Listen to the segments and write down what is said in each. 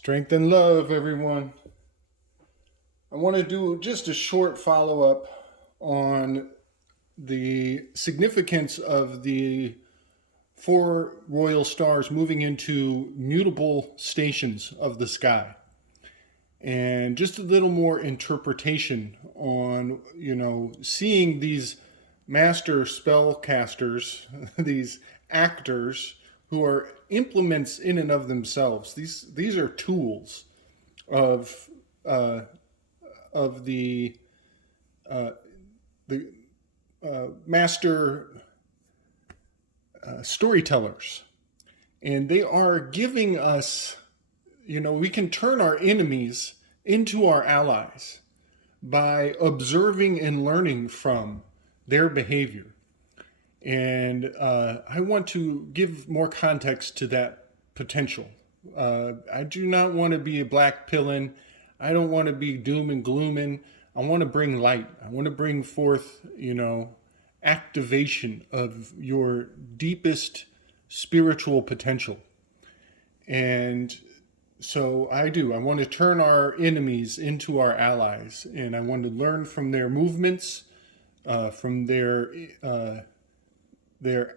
Strength and love, everyone. I want to do just a short follow up on the significance of the four royal stars moving into mutable stations of the sky. And just a little more interpretation on, seeing these master spellcasters, these actors who are implements in and of themselves. These are tools of uh, of the master storytellers, and they are giving us. We can turn our enemies into our allies by observing and learning from their behavior. And I want to give more context to that potential. I do not want to be a black pillin'. I don't want to be doom and glooming. I want to bring light. I want to bring forth, activation of your deepest spiritual potential. And so I do. I want to turn our enemies into our allies, and I want to learn from their movements, from their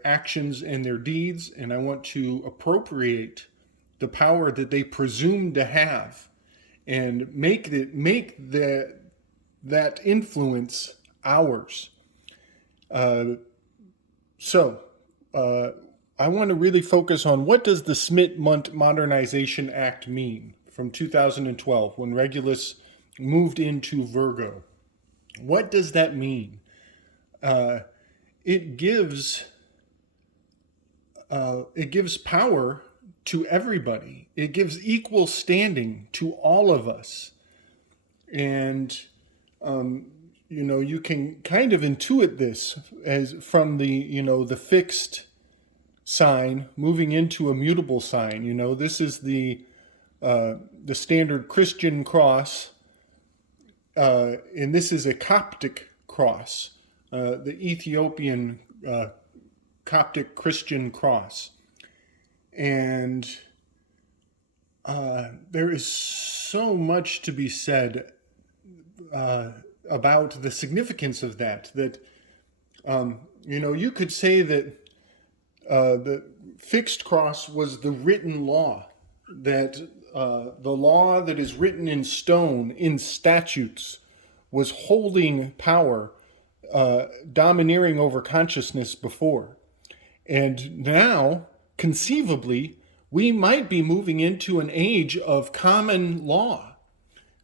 actions and their deeds, and I want to appropriate the power that they presume to have, and make that influence ours. So. I want to really focus on what does the Smit-Munt Modernization Act mean from 2012 when Regulus moved into Virgo. What does that mean? It gives power to everybody. It gives equal standing to all of us, and you can kind of intuit this as from the fixed sign moving into a mutable sign. This is the standard Christian cross, and this is a Coptic cross, the Ethiopian Coptic Christian cross. And there is so much to be said about the significance of that. You could say that the fixed cross was the written law, that the law that is written in stone, in statutes, was holding power, domineering over consciousness before. And now, conceivably, we might be moving into an age of common law,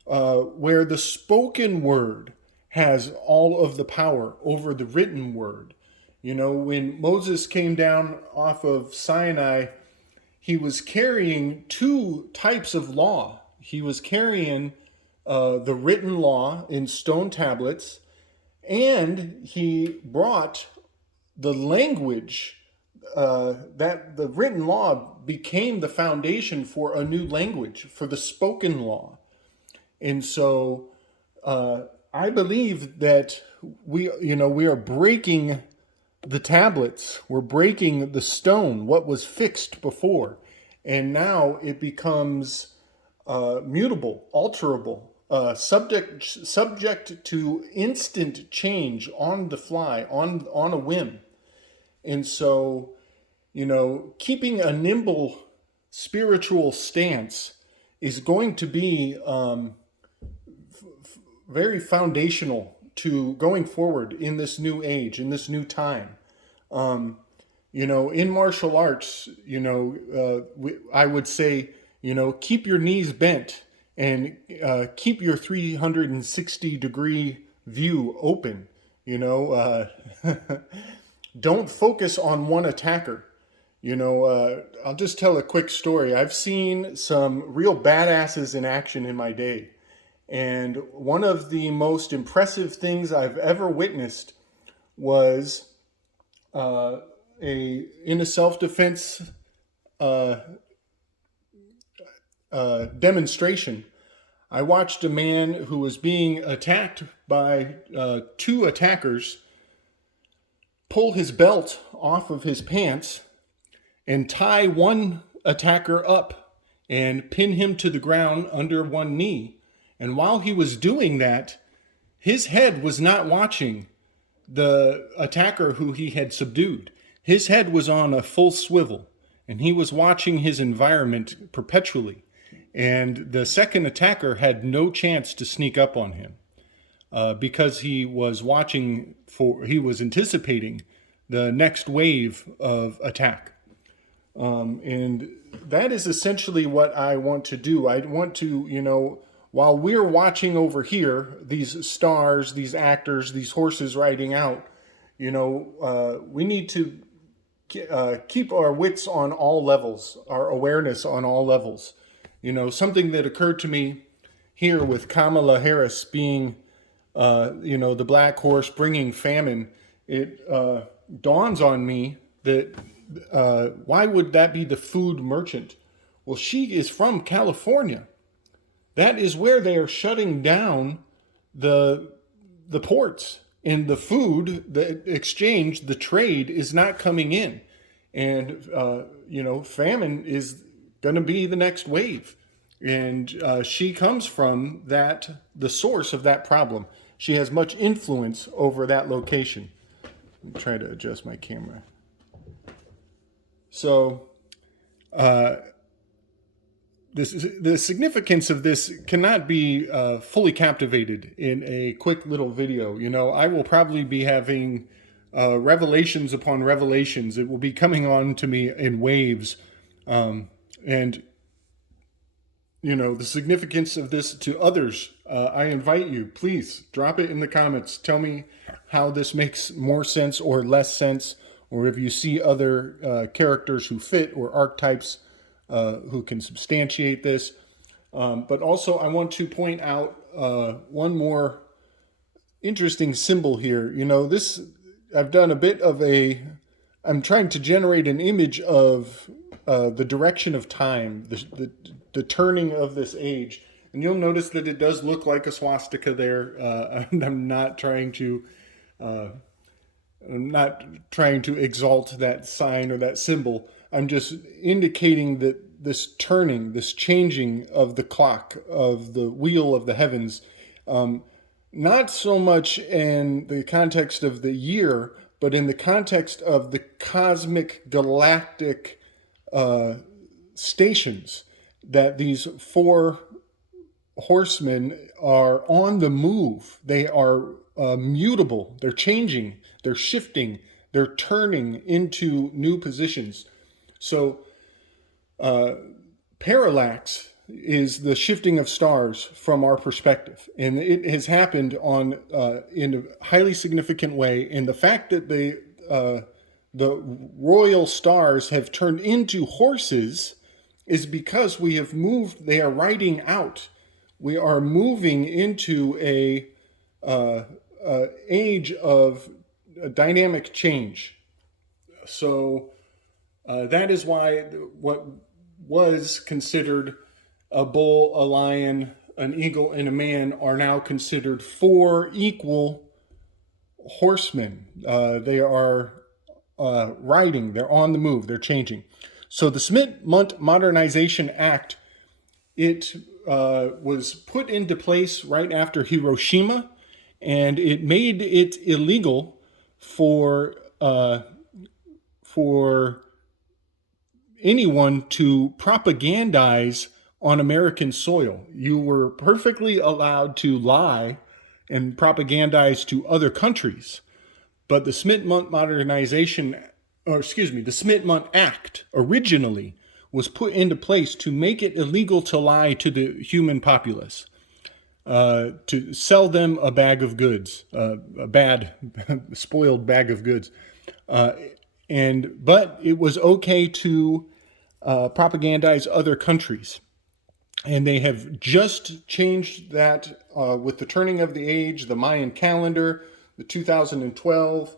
where the spoken word has all of the power over the written word. When Moses came down off of Sinai, he was carrying two types of law. He was carrying the written law in stone tablets, and he brought the language that the written law became the foundation for a new language, for the spoken law. And so I believe that we are breaking the tablets, we're breaking the stone, what was fixed before, and now it becomes mutable, alterable, subject to instant change on the fly, on a whim. And so, keeping a nimble spiritual stance is going to be very foundational to going forward in this new age, in this new time. In martial arts, I would say, keep your knees bent and keep your 360-degree view open. Don't focus on one attacker. I'll just tell a quick story. I've seen some real badasses in action in my day. And one of the most impressive things I've ever witnessed was in a self-defense demonstration. I watched a man who was being attacked by two attackers pull his belt off of his pants and tie one attacker up and pin him to the ground under one knee. And while he was doing that, his head was not watching the attacker who he had subdued. His head was on a full swivel, and he was watching his environment perpetually. And the second attacker had no chance to sneak up on him because he was anticipating the next wave of attack. And that is essentially what I want to do. I want to, while we're watching over here, these stars, these actors, these horses riding out, we need to keep our wits on all levels, our awareness on all levels. Something that occurred to me here with Kamala Harris being, the black horse bringing famine, it dawns on me that why would that be the food merchant? Well, she is from California. That is where they are shutting down the ports, and the food, the exchange, the trade is not coming in. And, famine is going to be the next wave. And she comes from the source of that problem. She has much influence over that location. I'm trying to adjust my camera. So, the significance of this cannot be fully captivated in a quick little video. I will probably be having revelations upon revelations. It will be coming on to me in waves. And, the significance of this to others, I invite you, please drop it in the comments. Tell me how this makes more sense or less sense, or if you see other characters who fit or archetypes who can substantiate this. But also I want to point out one more interesting symbol here. I've done a bit of I'm trying to generate an image of the direction of time, the turning of this age. And you'll notice that it does look like a swastika there. And I'm not trying to exalt that sign or that symbol. I'm just indicating that this turning, this changing of the clock, of the wheel of the heavens, not so much in the context of the year, but in the context of the cosmic galactic stations, that these four horsemen are on the move. They are mutable. They're changing. They're shifting. They're turning into new positions. So parallax is the shifting of stars from our perspective, and it has happened in a highly significant way. And the fact that the royal stars have turned into horses is because we have moved. They are riding out. We are moving into a age of dynamic change. So that is why what was considered a bull, a lion, an eagle, and a man are now considered four equal horsemen. They are riding. They're on the move. They're changing. So the Smit-Mundt Modernization Act, it was put into place right after Hiroshima, and it made it illegal for anyone to propagandize on American soil. You were perfectly allowed to lie and propagandize to other countries, but the Smit-Mundt the Smit-Mundt Act originally was put into place to make it illegal to lie to the human populace, to sell them a bag of goods, a bad, spoiled bag of goods. But it was okay to propagandize other countries. And they have just changed that with the turning of the age, the Mayan calendar, the 2012.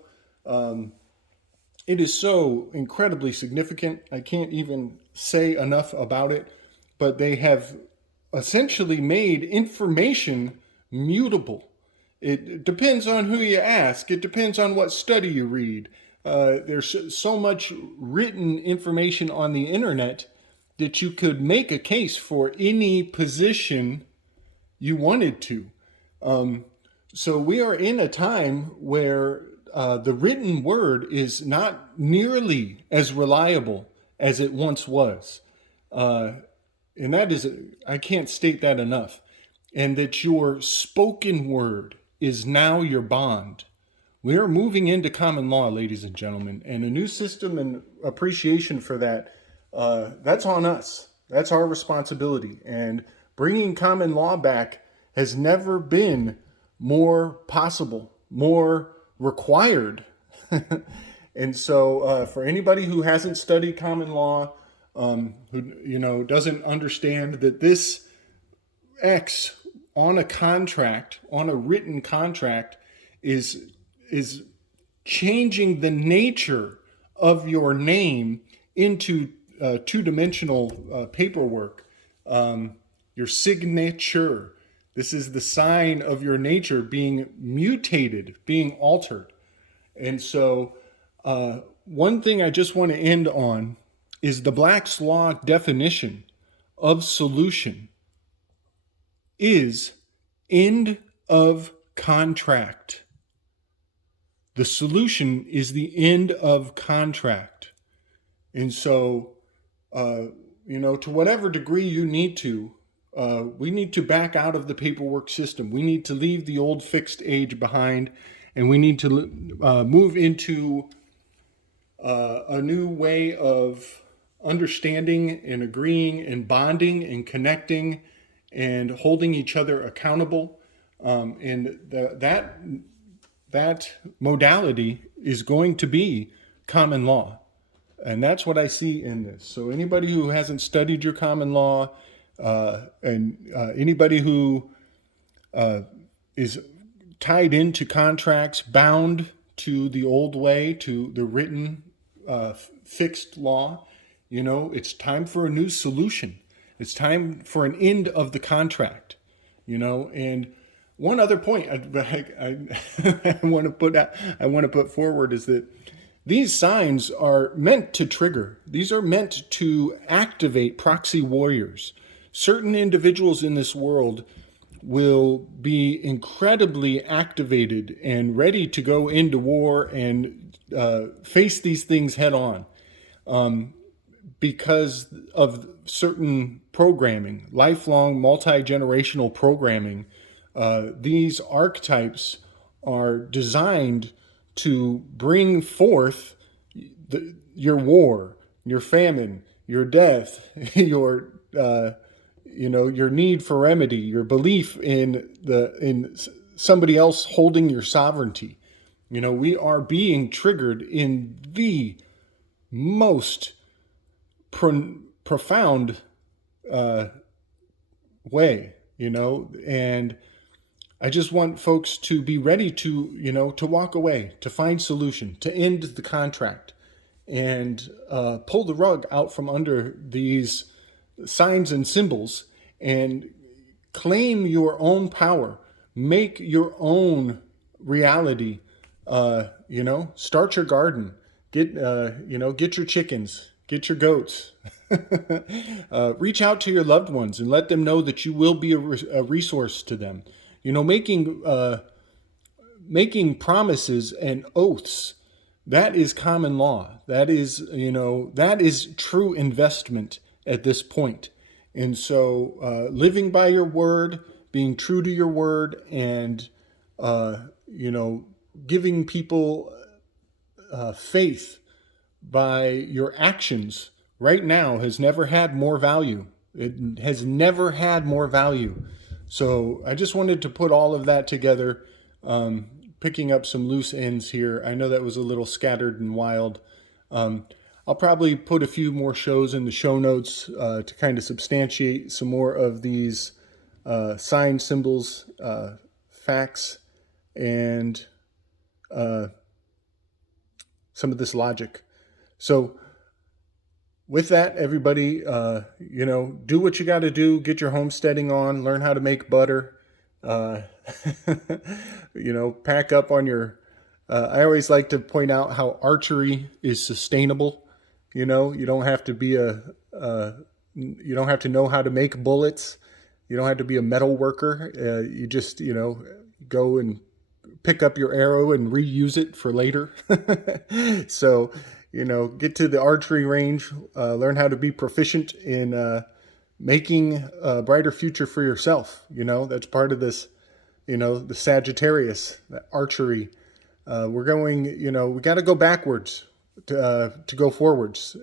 It is so incredibly significant. I can't even say enough about it. But they have essentially made information mutable. It depends on who you ask. It depends on what study you read. There's so much written information on the internet that you could make a case for any position you wanted to. So we are in a time where the written word is not nearly as reliable as it once was. And that is, I can't state that enough. And that your spoken word is now your bond. We are moving into common law, ladies and gentlemen, and a new system and appreciation for that, that's on us. That's our responsibility. And bringing common law back has never been more possible, more required. And so for anybody who hasn't studied common law, who doesn't understand that this X on a contract, on a written contract, is changing the nature of your name into two-dimensional paperwork. Your signature. This is the sign of your nature being mutated, being altered. And so one thing I just want to end on is the Black's Law definition of solution is end of contract. The solution is the end of contract. And so, to whatever degree you need to, we need to back out of the paperwork system. We need to leave the old fixed age behind, and we need to move into a new way of understanding and agreeing and bonding and connecting and holding each other accountable. And that modality is going to be common law. And that's what I see in this. So anybody who hasn't studied your common law, and anybody who is tied into contracts, bound to the old way, to the written fixed law, it's time for a new solution. It's time for an end of the contract, and one other point I want to put forward is that these signs are meant to trigger. These are meant to activate proxy warriors. Certain individuals in this world will be incredibly activated and ready to go into war and face these things head on because of certain programming, lifelong multi-generational programming. These archetypes are designed to bring forth your war, your famine, your death, your need for remedy, your belief in somebody else holding your sovereignty. We are being triggered in the most profound way, and I just want folks to be ready to walk away, to find solution, to end the contract, and pull the rug out from under these signs and symbols and claim your own power, make your own reality. Start your garden, get your chickens, get your goats, reach out to your loved ones and let them know that you will be a resource to them. Making promises and oaths, that is common law. That is true investment at this point. And so living by your word, being true to your word, and giving people faith by your actions right now has never had more value. It has never had more value. So I just wanted to put all of that together, picking up some loose ends here. I know that was a little scattered and wild. I'll probably put a few more shows in the show notes to kind of substantiate some more of these signs, symbols, facts, and some of this logic. So with that, everybody, do what you got to do. Get your homesteading on. Learn how to make butter. Pack up on your... I always like to point out how archery is sustainable. You don't have to be a You don't have to know how to make bullets. You don't have to be a metal worker. You just, go and pick up your arrow and reuse it for later. So, get to the archery range, learn how to be proficient in making a brighter future for yourself. That's part of this, the Sagittarius, the archery. We're going, we got to go backwards to go forwards,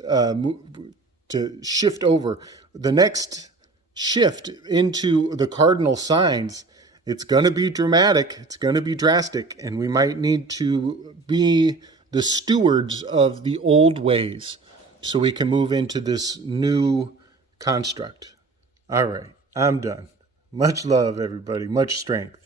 to shift over. The next shift into the cardinal signs, it's going to be dramatic, it's going to be drastic, and we might need to be the stewards of the old ways so we can move into this new construct. All right, I'm done. Much love, everybody. Much strength.